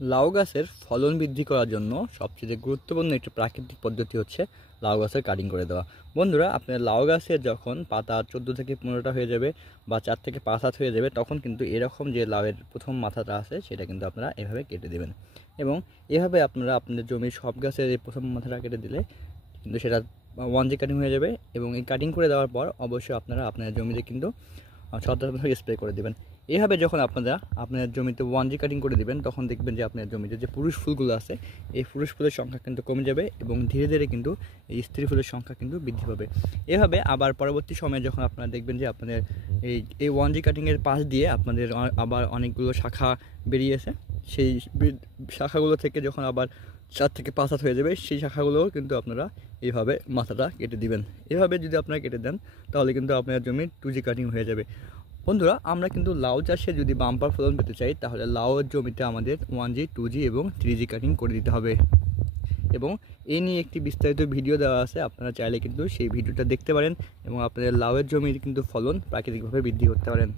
লাউ গাছের ফলন বৃদ্ধি করার জন্য সবচেয়ে গুরুত্বপূর্ণ একটি প্রাকৃতিক পদ্ধতি হচ্ছে লাউ গাছের কাটিং করে দেওয়া। বন্ধুরা, আপনার লাউ গাছের যখন পাতা 14 থেকে 15টা হয়ে যাবে বা 4 থেকে 5 হাত হয়ে যাবে, তখন কিন্তু এরকম যে লাউয়ের প্রথম মাথাটা আছে সেটা কিন্তু আপনারা এভাবে কেটে দেবেন। এবং এভাবে আপনারা আপনাদের জমির সব গাছের এই প্রথম মাথাটা কেটে দিলে কিন্তু সেটা 1G কাটিং হয়ে যাবে। এবং এই কাটিং করে দেওয়ার পর অবশ্যই আপনারা আপনার জমিতে কিন্তু ছত্রাকনাশক স্প্রে করে দেবেন। এভাবে যখন আপনারা আপনার জমিতে 1G কাটিং করে দেবেন, তখন দেখবেন যে আপনার জমিতে যে পুরুষ ফুলগুলো আছে এই পুরুষ ফুলের সংখ্যা কিন্তু কমে যাবে এবং ধীরে ধীরে কিন্তু এই স্ত্রী ফুলের সংখ্যা কিন্তু বৃদ্ধি পাবে। এভাবে আবার পরবর্তী সময়ে যখন আপনারা দেখবেন যে আপনাদের এই 1G কাটিংয়ের পাশ দিয়ে আপনাদের আবার অনেকগুলো শাখা বেরিয়েছে, সেই শাখাগুলো থেকে যখন আবার 4 থেকে 5 হাত হয়ে যাবে, সেই শাখাগুলোও কিন্তু আপনারা এইভাবে মাথাটা কেটে দিবেন। এভাবে যদি আপনারা কেটে দেন তাহলে কিন্তু আপনার জমির 2G কাটিং হয়ে যাবে। বন্ধুরা, আমরা কিন্তু লাউ চাষে যদি বাম্পার ফলন পেতে চাই তাহলে লাউয়ের জমিতে আমাদের 1G 2G এবং 3G কাটিং করে দিতে হবে। এবং এই নিয়ে একটি বিস্তারিত ভিডিও দেওয়া আছে, আপনারা চাইলে কিন্তু সেই ভিডিওটা দেখতে পারেন এবং আপনাদের লাউয়ের জমির কিন্তু ফলন প্রাকৃতিকভাবে বৃদ্ধি করতে পারেন।